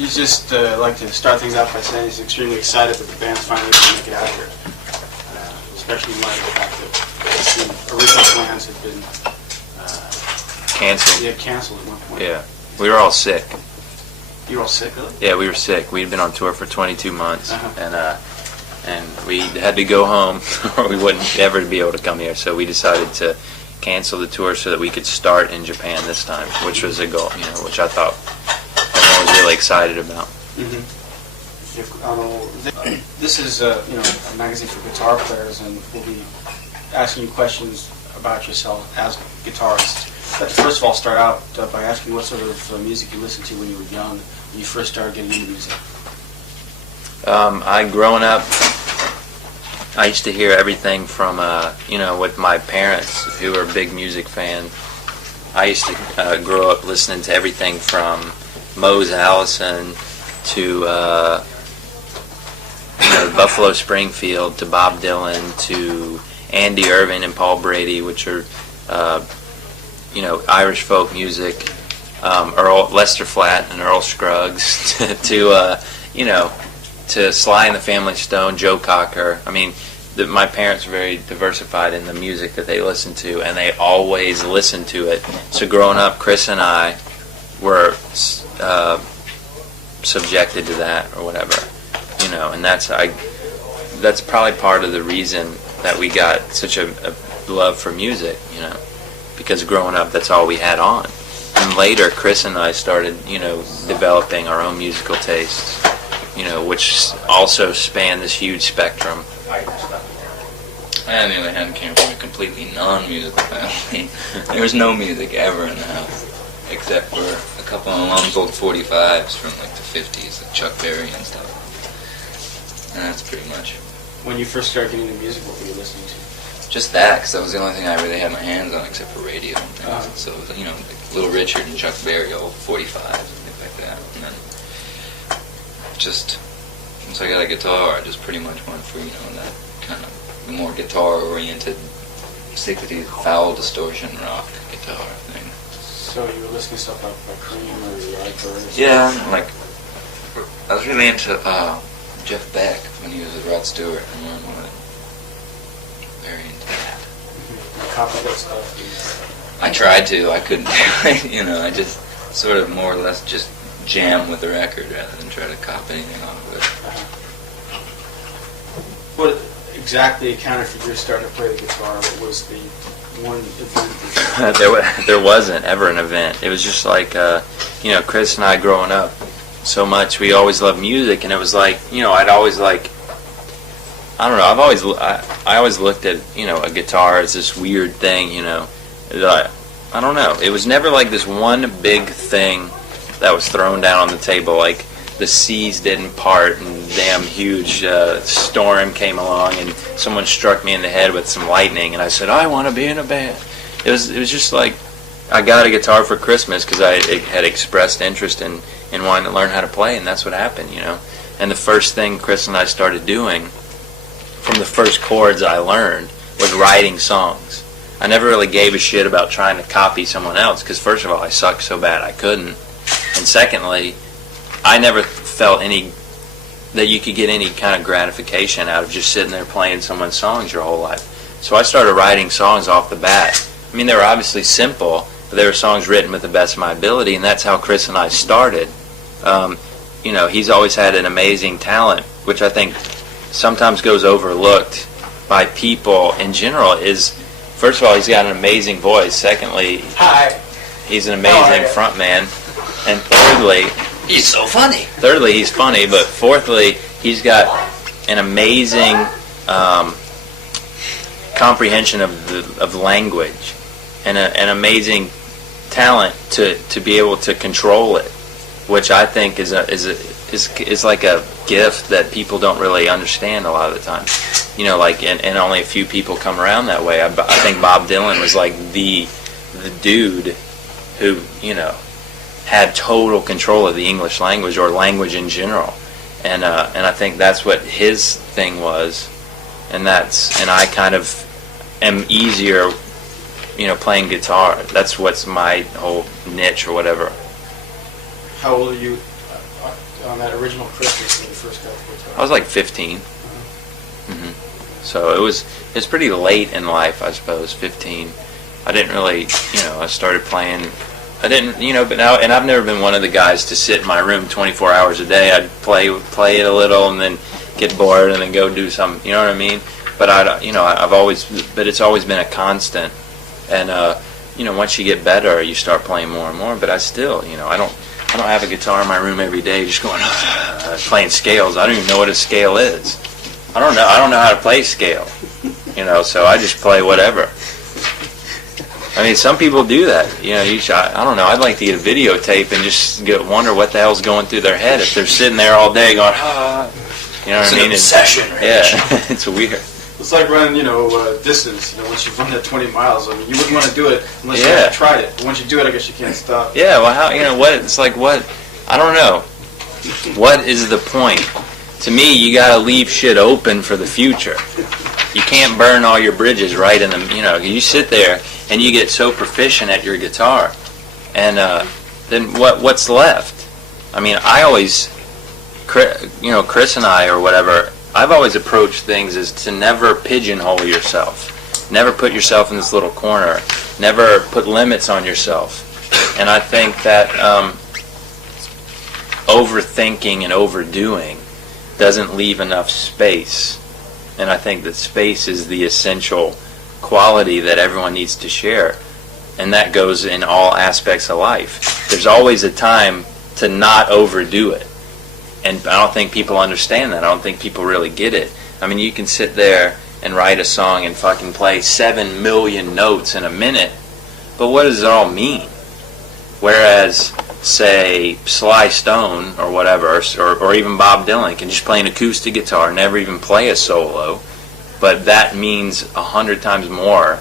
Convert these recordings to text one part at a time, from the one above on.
He's just like to start things out by saying he's extremely excited that the band's finally going to make it out here, especially in light of the fact that the original plans had been canceled. Yeah, canceled at one point. Yeah, we were all sick. You were all sick, really? Yeah, we were sick. We'd been on tour for 22 months, and we had to go home, or we wouldn't ever be able to come here. So we decided to cancel the tour so that we could start in Japan this time, which was a goal, which I thought everyone was really excited about. Mm-hmm. This is a magazine for guitar players, and we'll be asking you questions about yourself as a guitarist. Let's first of all start out by asking what sort of music you listened to when you were young, when you first started getting into music. Growing up, I used to hear everything from, with my parents, who were big music fans. I used to grow up listening to everything from Mose Allison to Buffalo Springfield to Bob Dylan to Andy Irving and Paul Brady, which are Irish folk music, Lester Flatt and Earl Scruggs, to Sly and the Family Stone, Joe Cocker. I mean, my parents were very diversified in the music that they listened to, and they always listened to it. So growing up, Chris and I were subjected to that or whatever, and that's probably part of the reason that we got such a love for music, because growing up, that's all we had on. And later, Chris and I started, developing our own musical tastes, which also spanned this huge spectrum. I, on the other hand, came from a completely non-musical family. There was no music ever in the house, except for a couple of my mom's old 45s from like the 50s, like Chuck Berry and stuff. And that's pretty much. When you first started getting into music, what were you listening to? Just that, because that was the only thing I really had my hands on, except for radio and things. So it was, like Little Richard and Chuck Berry, old 45s and things like that. And then just, once I got a guitar, I just pretty much went for, that kind of the more guitar-oriented 60s foul distortion rock guitar thing. So you were listening to stuff like Cream or Yardbird? Yeah, like, I was really into Jeff Beck when he was with Rod Stewart. Very into that. You copied that stuff? I tried to. I couldn't. I just sort of more or less just jam with the record rather than try to copy anything off of it. What exactly accounted for your starting to play the guitar? What was the one event? There wasn't ever an event. It was just like, Chris and I growing up so much, we always loved music, and it was like, I'd always like, I don't know, I always looked at, a guitar as this weird thing, I don't know. It was never like this one big thing that was thrown down on the table, like the seas didn't part and damn huge storm came along and someone struck me in the head with some lightning and I said, I want to be in a band. It was just like, I got a guitar for Christmas because I had expressed interest in wanting to learn how to play, and that's what happened, And the first thing Chris and I started doing, from the first chords I learned, was writing songs. I never really gave a shit about trying to copy someone else because, first of all, I sucked so bad I couldn't. And secondly, I never felt that you could get any kind of gratification out of just sitting there playing someone's songs your whole life. So I started writing songs off the bat. I mean, they were obviously simple, but they were songs written with the best of my ability, and that's how Chris and I started. He's always had an amazing talent, which I think sometimes goes overlooked by people in general. Is, first of all, he's got an amazing voice. Secondly, he's an amazing frontman. And thirdly, he's so funny. Thirdly, he's funny, but fourthly, he's got an amazing comprehension of language and an amazing talent to be able to control it, which I think is like a gift that people don't really understand a lot of the time. And only a few people come around that way. I think Bob Dylan was like the dude who, had total control of the English language or language in general, and I think that's what his thing was, and I kind of am easier, playing guitar. That's what's my whole niche or whatever. How old are you on that original Christmas when you first got the guitar? I was like 15. So it's pretty late in life, I suppose. 15. I didn't really, I started playing. I didn't, but now, and I've never been one of the guys to sit in my room 24 hours a day. I'd play it a little and then get bored and then go do something. You know what I mean? But but it's always been a constant. And once you get better, you start playing more and more. But I still, I don't have a guitar in my room every day just going playing scales. I don't even know what a scale is. I don't know how to play scale. So I just play whatever. I mean, some people do that. I don't know. I'd like to get a videotape and just wonder what the hell's going through their head if they're sitting there all day going, You know what I mean? It's an obsession, right? Yeah, it's weird. It's like running, distance. Once you've run that 20 miles, I mean, you wouldn't want to do it unless you had tried it. But once you do it, I guess you can't stop. Yeah, well, it's like what? I don't know. What is the point? To me, you got to leave shit open for the future. You can't burn all your bridges right in the, you sit there and you get so proficient at your guitar, and then what's left? I mean, I always, Chris and I or whatever, I've always approached things as to never pigeonhole yourself, never put yourself in this little corner, never put limits on yourself. And I think that overthinking and overdoing doesn't leave enough space. And I think that space is the essential quality that everyone needs to share. And that goes in all aspects of life. There's always a time to not overdo it. And I don't think people understand that. I don't think people really get it. I mean, you can sit there and write a song and fucking play 7 million notes in a minute, but what does it all mean? Whereas, say, Sly Stone or whatever, or even Bob Dylan can just play an acoustic guitar, never even play a solo, but that means 100 times more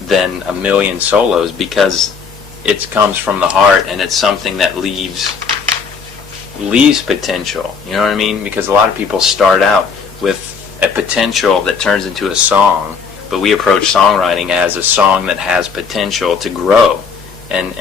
than a million solos because it comes from the heart and it's something that leaves potential. You know what I mean? Because a lot of people start out with a potential that turns into a song, but we approach songwriting as a song that has potential to grow. And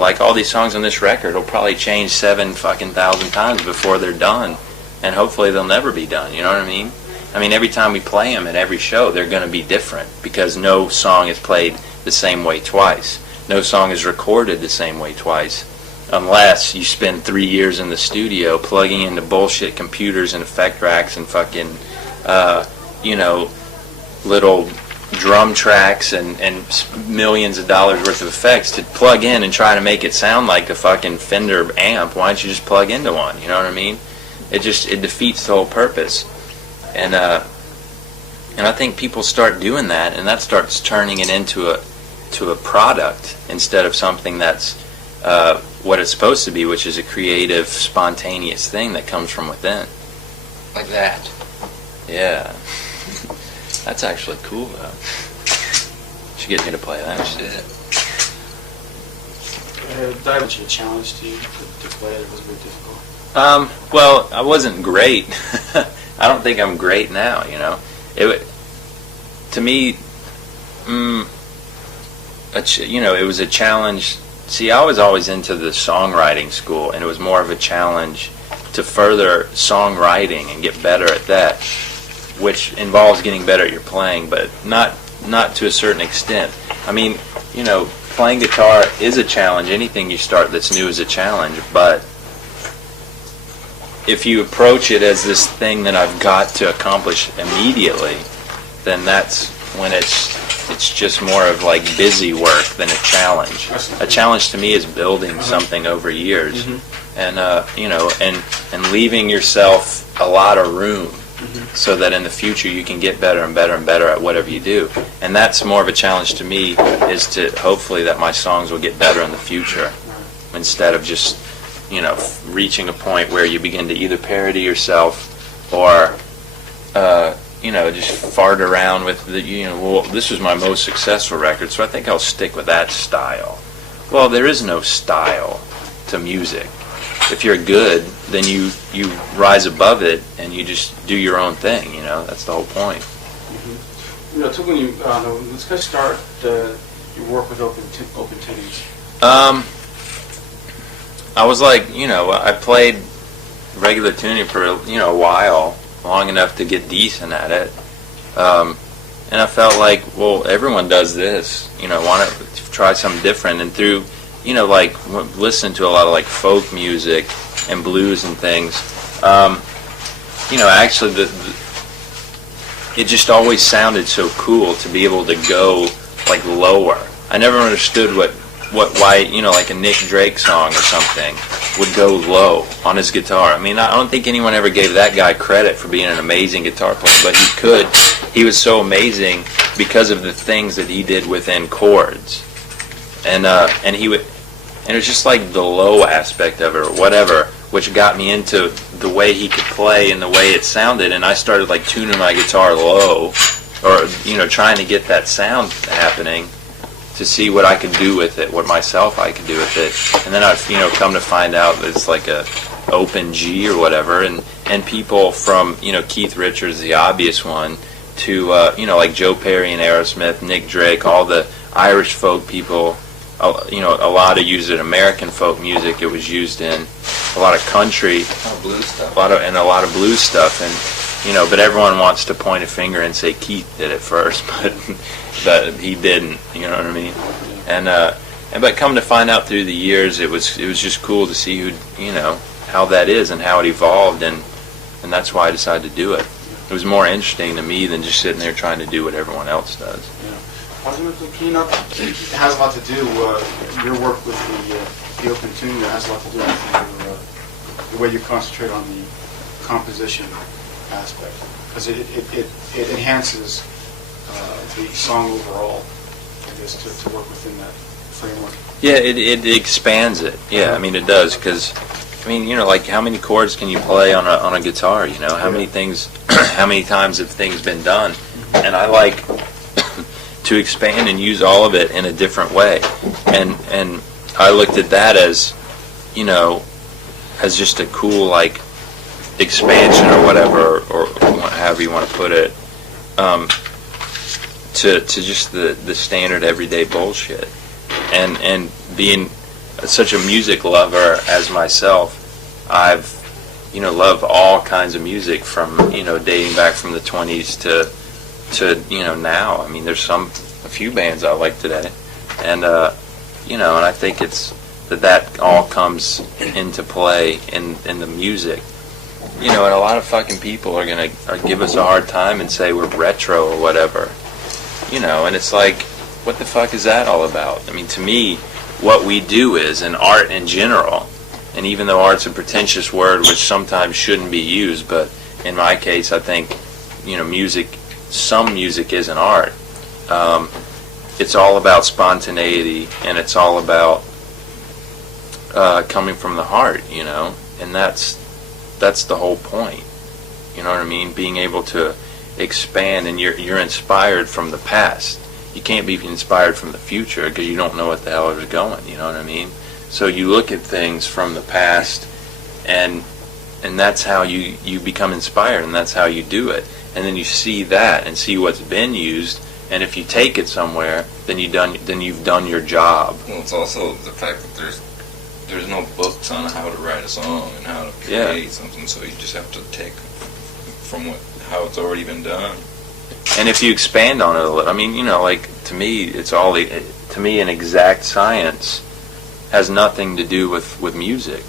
like all these songs on this record will probably change 7,000 times before they're done, and hopefully they'll never be done. You know what I mean? I mean, every time we play them at every show, they're going to be different because no song is played the same way twice. No song is recorded the same way twice, unless you spend 3 years in the studio plugging into bullshit computers and effect racks and fucking, little drum tracks and millions of dollars worth of effects to plug in and try to make it sound like a fucking Fender amp. Why don't you just plug into one? You know what I mean? It defeats the whole purpose. And I think people start doing that, and that starts turning it into a product instead of something that's what it's supposed to be, which is a creative, spontaneous thing that comes from within. Like that. Yeah. That's actually cool, though. Should get me to play that shit. That was a challenge to you to play it. It was very difficult. Well, I wasn't great. I don't think I'm great now. To me, it was a challenge. See, I was always into the songwriting school, and it was more of a challenge to further songwriting and get better at that, which involves getting better at your playing, but not to a certain extent. I mean, playing guitar is a challenge. Anything you start that's new is a challenge, but if you approach it as this thing that I've got to accomplish immediately, then that's when it's just more of like busy work than a challenge. A challenge to me is building something over years, and and leaving yourself a lot of room so that in the future you can get better and better and better at whatever you do. And that's more of a challenge to me, is to hopefully that my songs will get better in the future instead of just reaching a point where you begin to either parody yourself or just fart around with well, this was my most successful record, so I think I'll stick with that style. Well, there is no style to music. If you're good, then you rise above it and you just do your own thing. That's the whole point. When you let's go start your work with open tunes. I was like, you know, I played regular tuning for, you know, a while, long enough to get decent at it. And I felt like, well, everyone does this, you know, why not try something different? And through, you know, like, listening to a lot of, like, folk music and blues and things, you know, actually, it just always sounded so cool to be able to go, like, lower. I never understood why, you know, like a Nick Drake song or something would go low on his guitar. I mean, I don't think anyone ever gave that guy credit for being an amazing guitar player, but he could. He was so amazing because of the things that he did within chords, and he would, and it was just like the low aspect of it or whatever, which got me into the way he could play and the way it sounded, and I started like tuning my guitar low, or you know, trying to get that sound happening, to see what I could do with it, what myself I could do with it, and then I've, you know, come to find out that it's like a open G or whatever, and people from, you know, Keith Richards, the obvious one, to you know, like Joe Perry and Aerosmith, Nick Drake, all the Irish folk people, you know, a lot of used in American folk music. It was used in a lot of country, blues stuff, a lot of blues stuff, and you know, but everyone wants to point a finger and say Keith did it first, but he didn't. You know what I mean? And but come to find out through the years, it was just cool to see who, you know, how that is and how it evolved, and that's why I decided to do it. It was more interesting to me than just sitting there trying to do what everyone else does. Yeah. Ultimately, it has a lot to do, your work with the open tuning, that has a lot to do with the way you concentrate on the composition aspect, because it enhances the song overall, I guess, to work within that framework. Yeah, it expands it. Yeah, I mean, it does, because I mean, you know, like how many chords can you play on a guitar? You know, how many things, how many times have things been done? And I like to expand and use all of it in a different way. And I looked at that as, you know, as just a cool like expansion or whatever, or however you want to put it, to just the standard everyday bullshit. And being such a music lover as myself, I've, you know, love all kinds of music from, you know, dating back from the 20s to you know, now. I mean, there's a few bands I like today, and you know, and I think it's that all comes into play in the music. You know, and a lot of fucking people are gonna give us a hard time and say we're retro or whatever. You know, and it's like, what the fuck is that all about? I mean, to me, what we do is, in art in general, and even though art's a pretentious word which sometimes shouldn't be used, but in my case I think, you know, some music isn't art. It's all about spontaneity, and it's all about coming from the heart, you know, and that's the whole point. You know what I mean? Being able to expand, and you're inspired from the past. You can't be inspired from the future because you don't know what the hell is going. You know what I mean? So you look at things from the past, and that's how you become inspired, and that's how you do it. And then you see that and see what's been used, and if you take it somewhere, then you've done your job. Well, it's also the fact that there's no books on how to write a song and how to create something, so you just have to take from how it's already been done. And if you expand on it a little, I mean, you know, like, to me, to me, an exact science has nothing to do with music.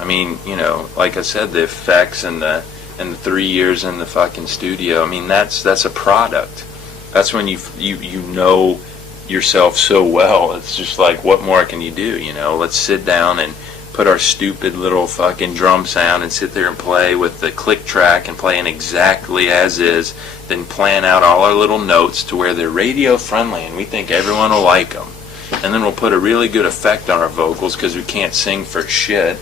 I mean, you know, like I said, the effects and the 3 years in the fucking studio, I mean, that's a product. That's when you know yourself so well. It's just like, what more can you do, you know? Let's sit down and put our stupid little fucking drum sound and sit there and play with the click track and playing exactly as is, then plan out all our little notes to where they're radio friendly and we think everyone will like them. And then we'll put a really good effect on our vocals because we can't sing for shit.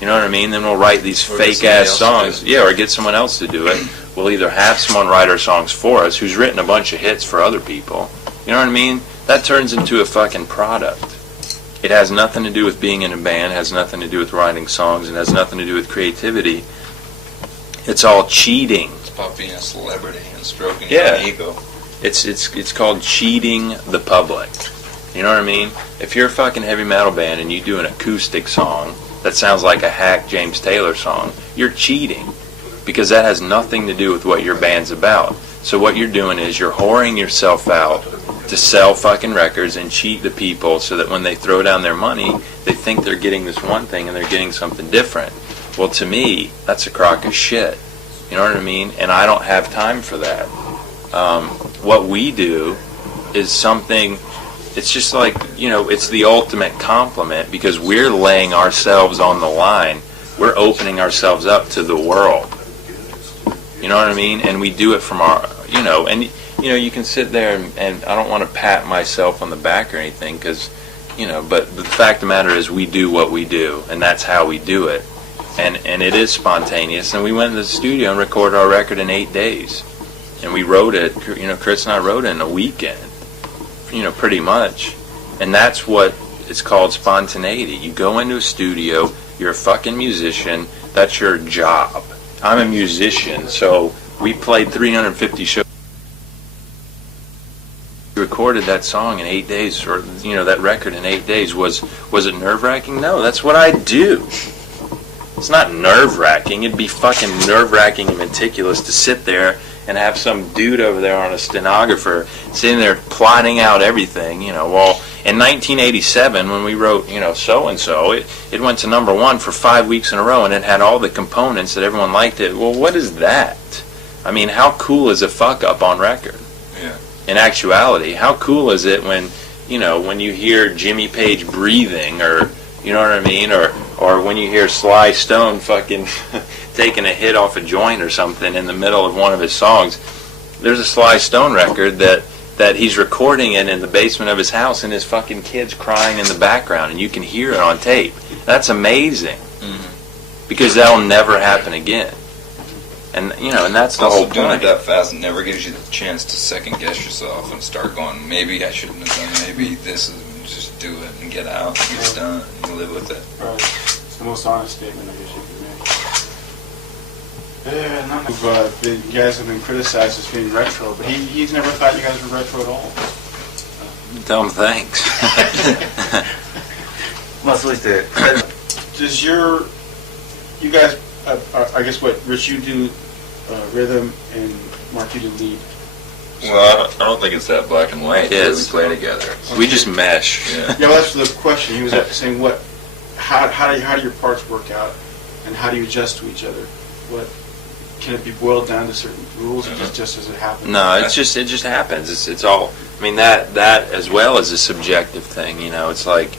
You know what I mean? Then we'll write these fake ass songs. Yeah, or get someone else to do it. We'll either have someone write our songs for us who's written a bunch of hits for other people. You know what I mean? That turns into a fucking product. It has nothing to do with being in a band, has nothing to do with writing songs, and has nothing to do with creativity. It's all cheating. It's about being a celebrity and stroking your ego. It's called cheating the public. You know what I mean? If you're a fucking heavy metal band and you do an acoustic song, that sounds like a hack James Taylor song, you're cheating, because that has nothing to do with what your band's about. So what you're doing is you're whoring yourself out to sell fucking records and cheat the people so that when they throw down their money, they think they're getting this one thing and they're getting something different. Well, to me, that's a crock of shit. You know what I mean? And I don't have time for that. What we do is something, it's just like, you know, it's the ultimate compliment because we're laying ourselves on the line. We're opening ourselves up to the world. You know what I mean? And we do it from our, you know, and, you know, you can sit there and I don't want to pat myself on the back or anything because, you know, but the fact of the matter is we do what we do and that's how we do it. And it is spontaneous. And we went to the studio and recorded our record in 8 days. And we wrote it, you know, Chris and I wrote it in a weekend, you know, pretty much. And that's what it's called spontaneity. You go into a studio, you're a fucking musician, that's your job. I'm a musician, so we played 350 shows. We recorded that song in 8 days, or, you know, that record in 8 days. Was it nerve-wracking? No, that's what I do. It's not nerve-wracking. It'd be fucking nerve-wracking and meticulous to sit there and have some dude over there on a stenographer sitting there plotting out everything, you know. Well, in 1987, when we wrote, you know, so-and-so, it went to #1 for 5 weeks in a row, and it had all the components that everyone liked it. Well, what is that? I mean, how cool is a fuck-up on record? Yeah. In actuality, how cool is it when, you know, when you hear Jimmy Page breathing, or, you know what I mean, or when you hear Sly Stone fucking taking a hit off a joint or something in the middle of one of his songs. There's a Sly Stone record that he's recording in the basement of his house, and his fucking kid's crying in the background, and you can hear it on tape. That's amazing. Mm-hmm. Because that'll never happen again. And, you know, and that's the whole point. Also, doing it that fast never gives you the chance to second guess yourself and start going, maybe I shouldn't have done it, maybe this is, just do it and get out and it's done and live with it. Right. It's the most honest statement I guess you can make. Yeah, none of the guys have been criticized as being retro, but he's never thought you guys were retro at all. Tell him thanks. Does you guys, I guess what, Rich, you do rhythm and Mark, you do lead. Well, I don't think it's that black and white. Yeah, We play together. We just mesh. Yeah. Yeah, well, that's the question. He was saying, how do your parts work out, and how do you adjust to each other? What can it be boiled down to certain rules, or just as it happens? No, it just happens. It's all. I mean, that as well is a subjective thing. You know, it's like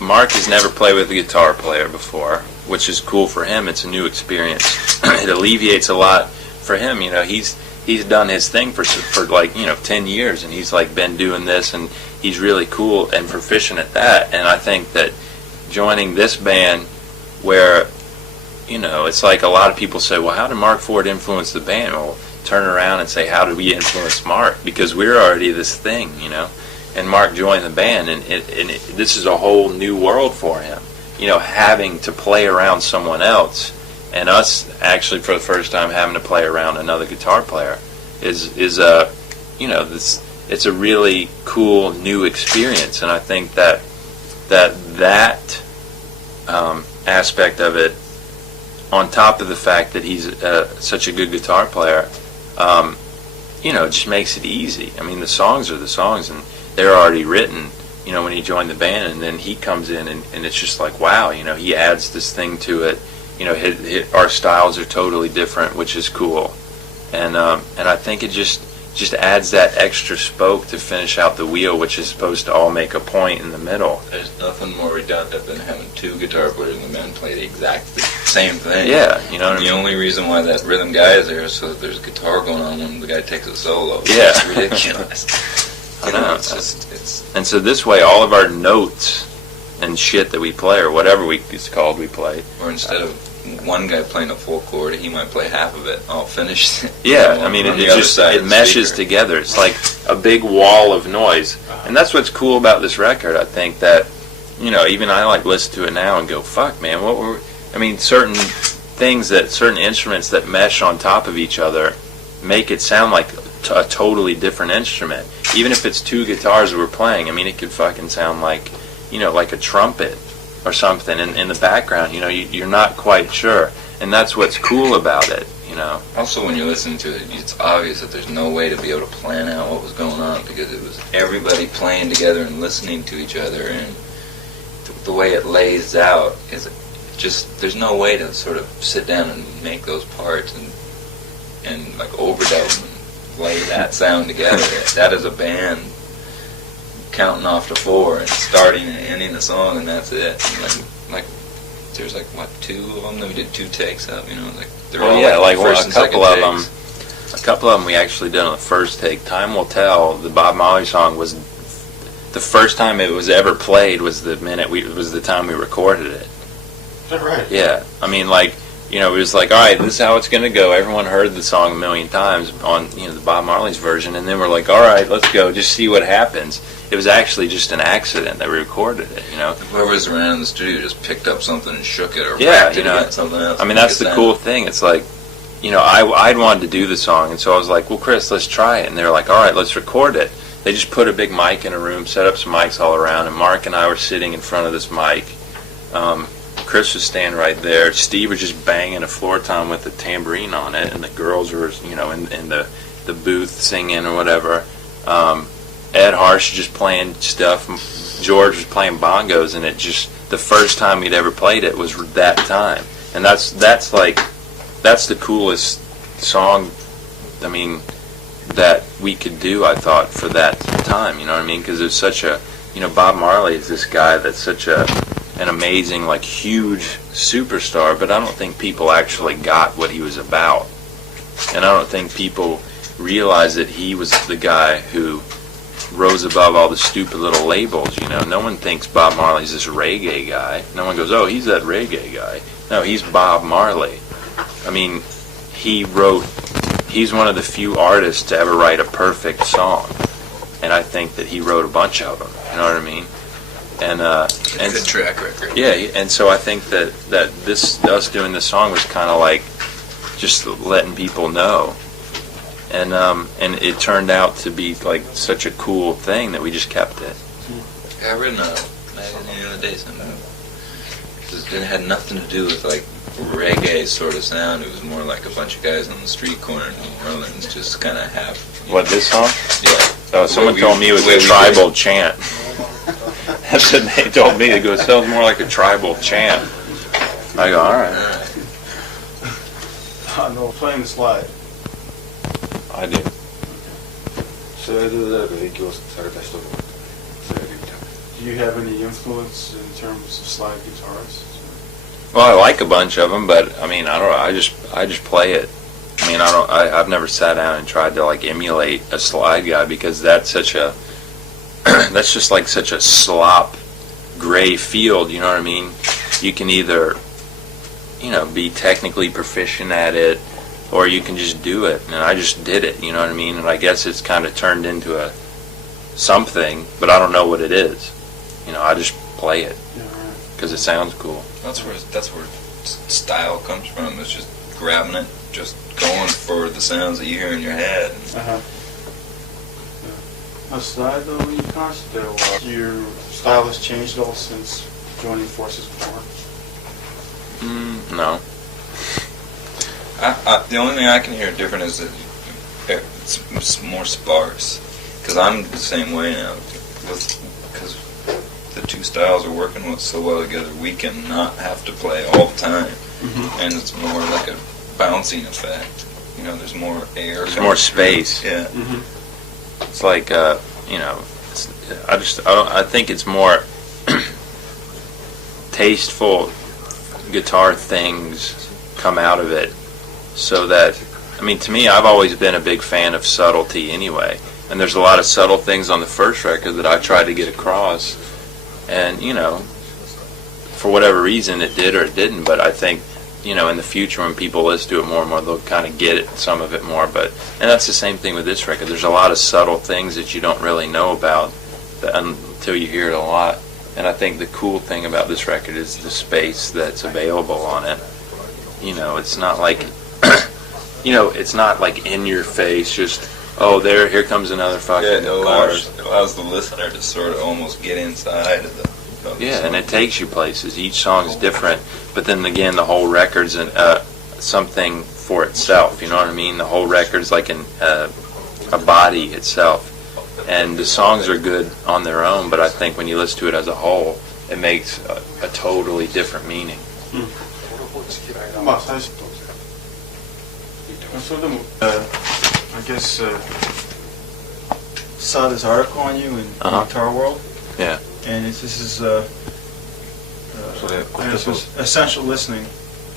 Mark has never played with a guitar player before, which is cool for him. It's a new experience. It alleviates a lot for him. You know, he's done his thing for like, you know, 10 years, and he's like been doing this, and he's really cool and proficient at that. And I think that joining this band, where, you know, it's like a lot of people say, well, how did Mark Ford influence the band? Well, turn around and say, how did we influence Mark? Because we're already this thing, you know. And Mark joined the band, and this is a whole new world for him. You know, having to play around someone else, and us actually for the first time having to play around another guitar player is a, you know, it's a really cool new experience. And I think that aspect of it, on top of the fact that he's such a good guitar player, you know, it just makes it easy. I mean, the songs are the songs, and they're already written, you know, when he joined the band, and then he comes in, and it's just like, wow, you know, he adds this thing to it. You know, our styles are totally different, which is cool, and I think it just adds that extra spoke to finish out the wheel, which is supposed to all make a point in the middle. There's nothing more redundant than having two guitar players in the band play the exact same thing. Yeah, you know what I mean? The only reason why that rhythm guy is there is so that there's guitar going on when the guy takes a solo. Yeah. It's ridiculous. I know. It's And so this way, all of our notes and shit that we play, or whatever it's called, we play. Or instead of one guy playing a full chord, he might play half of it all finished. Yeah, I mean, it meshes together. It's like a big wall of noise. And that's what's cool about this record. I think that, you know, even I like listen to it now and go, fuck, man, certain things, certain instruments that mesh on top of each other make it sound like a totally different instrument. Even if it's two guitars that we're playing, I mean, it could fucking sound like, you know, like a trumpet. or something in the background. You know, you're not quite sure, and that's what's cool about it. You know. Also, when you listen to it, it's obvious that there's no way to be able to plan out what was going on because it was everybody playing together and listening to each other, and the way it lays out is just there's no way to sort of sit down and make those parts and like overdub and lay that sound together. That is a band counting off to 4 and starting and ending the song, and that's it. And like there's like what 2 of them that we did 2 takes of, you know, like they're all like first a couple and of second them. A couple of them we actually did on the first take. Time Will Tell, the Bob Marley song, was the first time it was ever played. Was the time we recorded it. Is that right? Yeah, I mean, like, you know, it was like, all right, this is how it's gonna go. Everyone heard the song a million times on, you know, the Bob Marley's version, and then we're like, all right, let's go, just see what happens. It was actually just an accident that we recorded it, you know. Whoever was around in the studio just picked up something and shook it or yeah, whacked you it know, against something else. I mean, that's the cool thing. It's like, you know, I'd wanted to do the song, and so I was like, well, Chris, let's try it. And they were like, all right, let's record it. They just put a big mic in a room, set up some mics all around, and Mark and I were sitting in front of this mic. Chris was standing right there. Steve was just banging a floor tom with a tambourine on it, and the girls were, you know, in the booth singing or whatever. Ed Harsh just playing stuff. George was playing bongos, and it just, the first time we'd ever played it was that time. And that's the coolest song, I mean, that we could do, I thought, for that time, you know what I mean? Because it's such a, you know, Bob Marley is this guy that's such an amazing, like, huge superstar, but I don't think people actually got what he was about. And I don't think people realized that he was the guy who rose above all the stupid little labels, you know. No one thinks Bob Marley's this reggae guy. No one goes, oh, he's that reggae guy. No, he's Bob Marley. I mean, he's one of the few artists to ever write a perfect song. And I think that he wrote a bunch of them, you know what I mean? And good track record. Yeah, and so I think that us doing this song was kind of like just letting people know. And it turned out to be like such a cool thing that we just kept it. Yeah, I read in a magazine the other day something. It had nothing to do with like reggae sort of sound. It was more like a bunch of guys on the street corner in New Orleans just kind of have. What, this song? Yeah. Oh, someone told me it was a tribal chant. That's what they told me. They go, it sounds more like a tribal chant. I go, all right. No, playing the slide. I do. それで誰か影響された人とかそれで見た Do you have any influence in terms of slide guitarists? Well, I like a bunch of them, but I mean, I don't know. I just play it. I mean, I've never sat down and tried to like emulate a slide guy because that's such a that's just like such a slop gray field. You know what I mean? You can either, you know, be technically proficient at it, or you can just do it. And I just did it. You know what I mean? And I guess it's kind of turned into a something, but I don't know what it is. You know, I just play it because it sounds cool. That's where style comes from. It's just grabbing it, just going for the sounds that you hear in your head. Slide though, when you concentrate, your style has changed at all since joining forces with Mark? No. The only thing I can hear different is that it's more sparse. Because I'm the same way now. Because the two styles are working so well together, we can not have to play all the time. Mm-hmm. And it's more like a bouncing effect. You know, there's more air. There's more space. Yeah. Mm-hmm. It's like, you know, I think it's more tasteful guitar things come out of it. So that, I mean, to me, I've always been a big fan of subtlety anyway. And there's a lot of subtle things on the first record that I tried to get across. And, you know, for whatever reason, it did or it didn't. But I think, you know, in the future when people listen to it more and more, they'll kind of get it, some of it more. But, and that's the same thing with this record. There's a lot of subtle things that you don't really know about until you hear it a lot. And I think the cool thing about this record is the space that's available on it. You know, it's not like... you know, it's not like in your face, just, oh, here comes another fucking it allows the listener to sort of almost get inside of Yeah, and it takes you places. Each song's different, but then again, the whole record's something for itself. You know what I mean? The whole record's like a body itself, and the songs are good on their own. But I think when you listen to it as a whole, it makes a totally different meaning. まあ最初それでも I guess saw this article on you in Guitar World. Yeah. And this is それ I guess it's essential listening.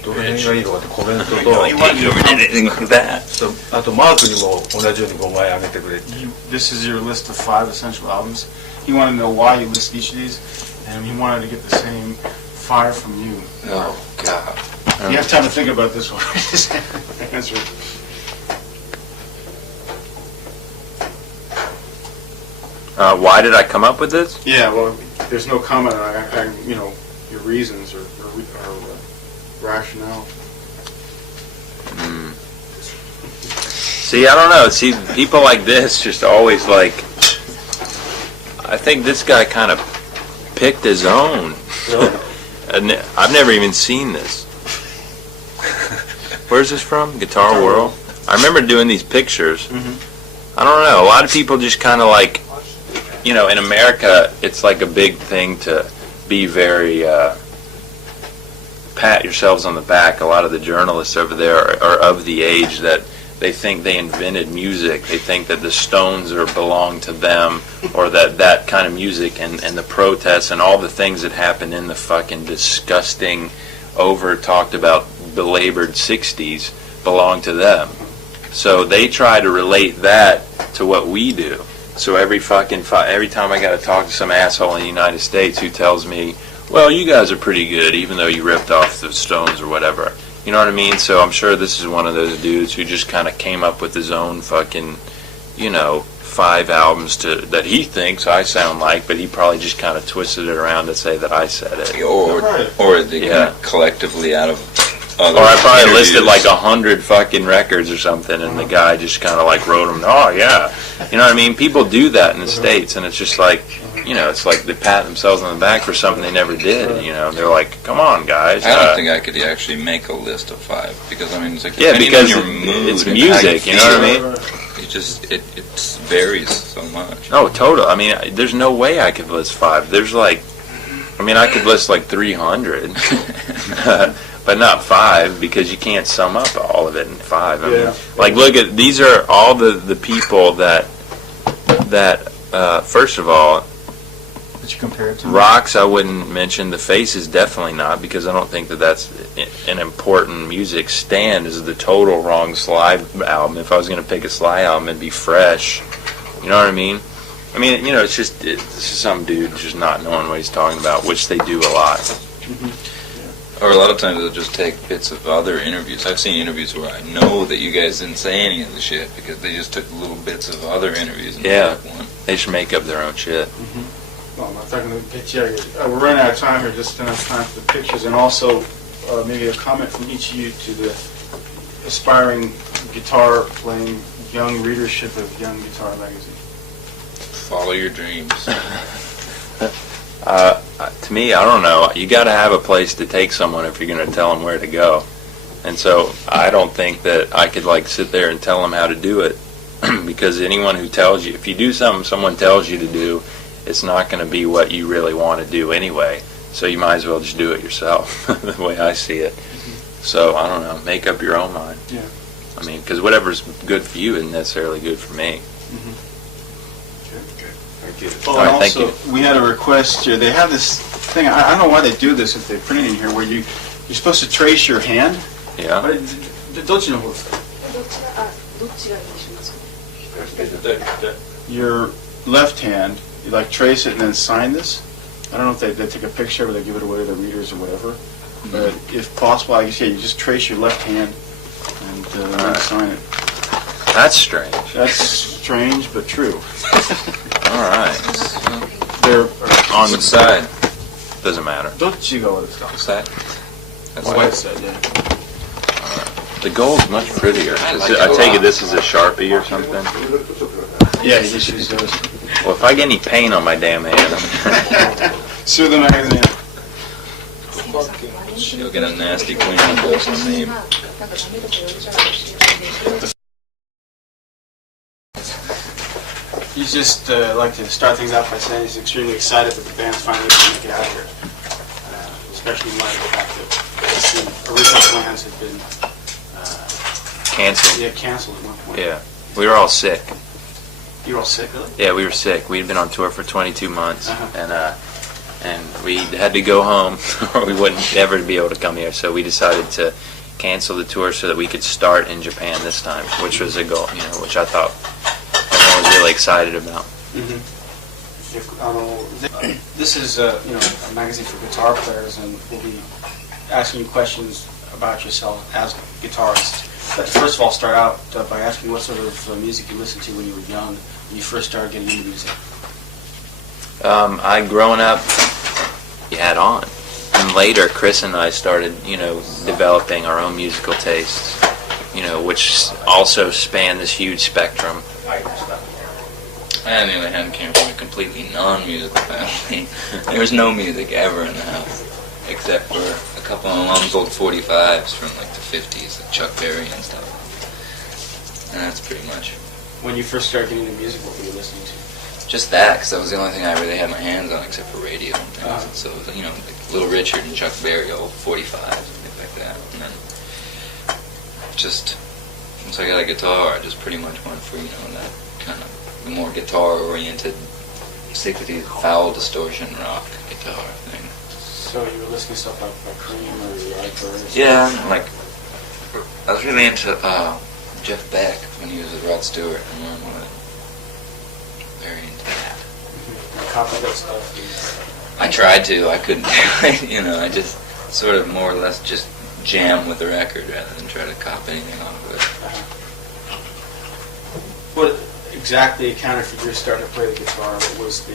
どの辺がいいのかってコメント I と know he did anything like that. あとマークにも同じように5枚あげてくれって This is your list of 5 essential albums. He wanted to know why you list each of these, and he wanted to get the same fire from you. Oh God. You have time to think about this one. Answer it. Why did I come up with this? Yeah, well, there's no comment on your reasons or rationale. See, I don't know. See, people like this just always like. I think this guy kind of picked his own. And I've never even seen this. Where's this from? Guitar World? I remember doing these pictures. I don't know. A lot of people just kind of like, in America, it's like a big thing to be very, pat yourselves on the back. A lot of the journalists over there are of the age that they think they invented music. They think that the Stones belong to them, or that kind of music and the protests and all the things that happened in the fucking disgusting, over talked about, belabored 60s belong to them. So they try to relate that to what we do. So every time I got to talk to some asshole in the United States who tells me, well, you guys are pretty good, even though you ripped off the Stones or whatever. You know what I mean? So I'm sure this is one of those dudes who just kind of came up with his own fucking, 5 albums that he thinks I sound like, but he probably just kind of twisted it around to say that I said it. Or they collectively out of other Or I probably interviews. listed like 100 fucking records or something, and the guy just kind of like wrote them. Oh yeah, you know what I mean? People do that in the States, and it's just like, it's like they pat themselves on the back for something they never did. They're like, come on, guys. I don't think I could actually make a list of 5 because it's like Yeah, depending because on your mood it's and music. how You know what I feel, mean? It varies so much. Oh, total. I mean, there's no way I could list 5. There's like, I could list like 300. But not 5, because you can't sum up all of it in 5. I mean, like, look at, these are all the people that first of all, That you compare it to? rocks I wouldn't mention. The Faces definitely not, because I don't think that's an important music. Stand is the total wrong Sly album. If I was going to pick a Sly album, it'd be Fresh. You know what I mean? It's just some dude just not knowing what he's talking about, which they do a lot. Or a lot of times they'll just take bits of other interviews. I've seen interviews where I know that you guys didn't say any of the shit because they just took little bits of other interviews and Yeah. made one. They should make up their own shit. Well, I'm not talking to Betcha. We're running out of time here, just enough time for the pictures, and also maybe a comment from each of you to the aspiring guitar-playing young readership of Young Guitar Magazine. Follow your dreams. To me, I don't know. You got to have a place to take someone if you're going to tell them where to go. And so I don't think that I could like sit there and tell them how to do it, because anyone who tells you, if you do something someone tells you to do, it's not going to be what you really want to do anyway. So you might as well just do it yourself, the way I see it. So I don't know. Make up your own mind. Yeah. Because whatever's good for you isn't necessarily good for me. Thank you. Oh, All and right, thank also, we had a request here. They have this thing, I don't know why they do this if they print it in here, where you're supposed to trace your hand. Yeah. But don't you know what's どっちがいいでしょうか。 your left hand, you like trace it and then sign this. I don't know if they take a picture or they give it away to the readers or whatever. But if possible, I guess, you just trace your left hand and then sign it. That's strange. That's strange, but true. All right. They're On the What side? Doesn't matter. どっちがですか? What's that? That's The white side, yeah. The gold's much prettier. I take it this is a Sharpie or something. Yeah, you just use those. Well, if I get any paint on my damn hand, Sue the magazine. She'll get a nasty clean on those name. He's just like to start things out by saying he's extremely excited that the band's finally going to make it out here, especially in light of the fact that the original plans had been Canceled. yeah, canceled at one point. Yeah. We were all sick. You were all sick, really? Yeah, we were sick. We'd been on tour for 22 months, Uh-huh. and we had to go home, or we wouldn't ever be able to come here. So we decided to cancel the tour so that we could start in Japan this time, which was a goal, which I thought everyone was really excited about. This is a magazine for guitar players, and we'll be asking you questions about yourself as a guitarist. But first of all, start out by asking what sort of music you listened to when you were young, when you first started getting into music. Growing up, you had on. And later, Chris and I started, developing our own musical tastes, which also spanned this huge spectrum. I knew I hadn't came from a completely non-musical family. There was no music ever in the house, except for a couple of my mom's old 45s from like the 50s, like Chuck Berry and stuff. And that's pretty much. When you first started getting into music, what were you listening to? Just that, because that was the only thing I really had my hands on, except for radio and things. So it was, like Little Richard and Chuck Berry, old 45s and things like that. And then just once I got a guitar, I just pretty much went for that kind of more guitar-oriented 60s foul distortion rock guitar thing. So you were listening to stuff like Cream or Yardbirds? Yeah, like I was really into Jeff Beck when he was with Rod Stewart and Wormwood. Very into that. You copied that stuff? I tried to. I couldn't do it. I just sort of more or less just jam with the record rather than try to copy anything off of it. What exactly accounted for your starting to play the guitar? What was the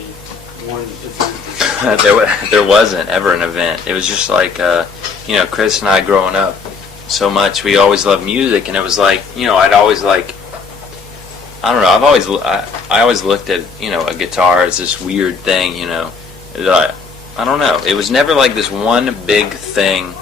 one event? There wasn't ever an event. It was just like, Chris and I growing up so much, we always loved music, and it was like, I'd always like, I don't know, I always looked at, a guitar as this weird thing, I don't know. It was never like this one big thing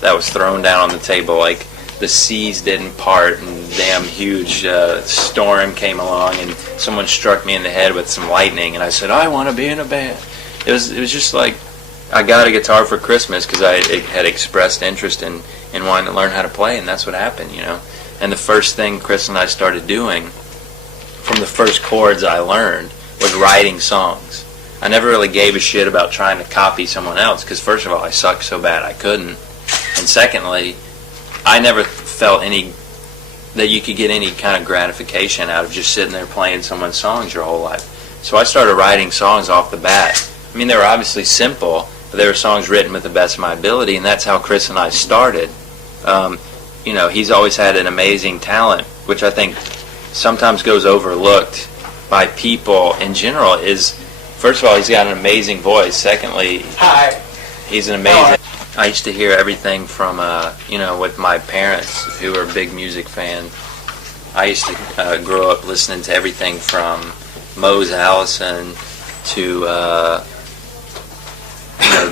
that was thrown down on the table, like the seas didn't part and damn huge storm came along and someone struck me in the head with some lightning and I said, I want to be in a band. It was just like I got a guitar for Christmas because I had expressed interest in wanting to learn how to play, and that's what happened, And the first thing Chris and I started doing, from the first chords I learned, was writing songs. I never really gave a shit about trying to copy someone else because first of all, I sucked so bad I couldn't. And secondly, I never felt that you could get any kind of gratification out of just sitting there playing someone's songs your whole life. So I started writing songs off the bat. I mean, they were obviously simple, but they were songs written with the best of my ability, and that's how Chris and I started. He's always had an amazing talent, which I think sometimes goes overlooked by people in general. First of all, he's got an amazing voice. Secondly, he's an amazing... I used to hear everything from, with my parents, who were big music fans. I used to grow up listening to everything from Mose Allison to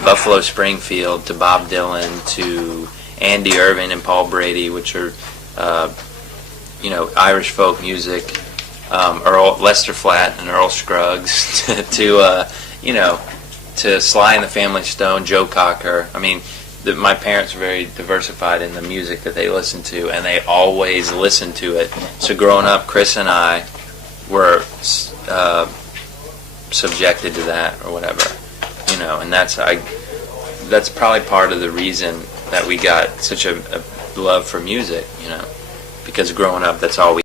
Buffalo Springfield to Bob Dylan to Andy Irving and Paul Brady, which are, Irish folk music, Lester Flatt and Earl Scruggs, to Sly and the Family Stone, Joe Cocker. I mean, my parents were very diversified in the music that they listened to, and they always listened to it. So growing up, Chris and I were subjected to that or whatever, and that's probably part of the reason that we got such a love for music, because growing up, that's all we